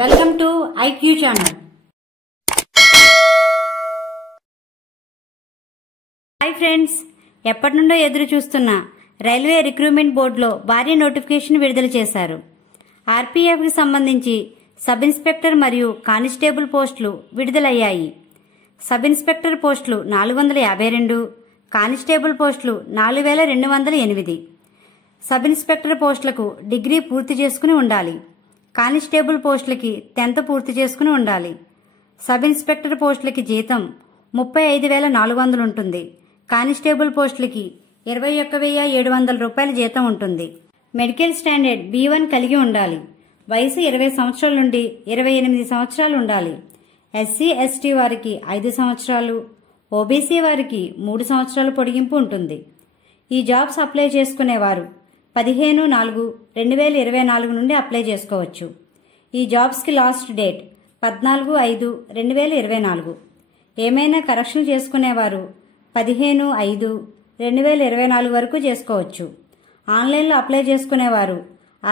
Welcome to IQ channel. Hi friends, ఎప్పటి నుండో ఎదురు చూస్తున్న రైల్వే రిక్రూట్మెంట్ బోర్డులో భారీ నోటిఫికేషన్ విడుదల చేశారు. ఆర్పీఎఫ్కి సంబంధించి సబ్ ఇన్స్పెక్టర్ మరియు కానిస్టేబుల్ పోస్టులు విడుదలయ్యాయి. సబ్ ఇన్స్పెక్టర్ పోస్టులు 452, కానిస్టేబుల్ పోస్టులు 4208. సబ్ ఇన్స్పెక్టర్ పోస్టులకు డిగ్రీ పూర్తి చేసుకుని ఉండాలి. కానిస్టేబుల్ పోస్టులకి 10th పూర్తి చేసుకుని ఉండాలి. సబ్ ఇన్స్పెక్టర్ పోస్టులకి జీతం 35,400 ఉంటుంది. కానిస్టేబుల్ పోస్టులకి 21,700 రూపాయల జీతం ఉంటుంది. మెడికల్ స్టాండర్డ్ B1 కలిగి ఉండాలి. వయసు 20 సంవత్సరాల నుండి 28 సంవత్సరాలు ఉండాలి. ఎస్సీ ఎస్టీ వారికి 5 సంవత్సరాలు, ఓబీసీ వారికి 3 సంవత్సరాల పొడిగింపు ఉంటుంది. ఈ జాబ్స్ అప్లై చేసుకునేవారు 15/4/2024 నుండి అప్లై చేసుకోవచ్చు. ఈ జాబ్స్కి లాస్ట్ డేట్ 14/5/2024. ఏమైనా కరెక్షన్లు చేసుకునేవారు 15/5/2024 వరకు చేసుకోవచ్చు. ఆన్లైన్లో అప్లై చేసుకునేవారు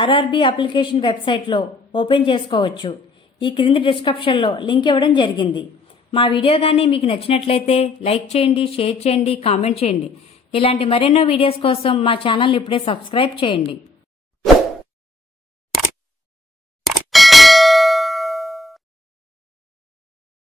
ఆర్ఆర్బీ అప్లికేషన్ వెబ్సైట్లో ఓపెన్ చేసుకోవచ్చు. ఈ క్రింది డిస్క్రిప్షన్లో లింక్ ఇవ్వడం జరిగింది. మా వీడియో కానీ మీకు నచ్చినట్లయితే లైక్ చేయండి, షేర్ చేయండి, కామెంట్ చేయండి. ఇలాంటి మరెన్నో వీడియోస్ కోసం మా ఛానల్ ఇప్పుడే సబ్స్క్రైబ్ చేయండి.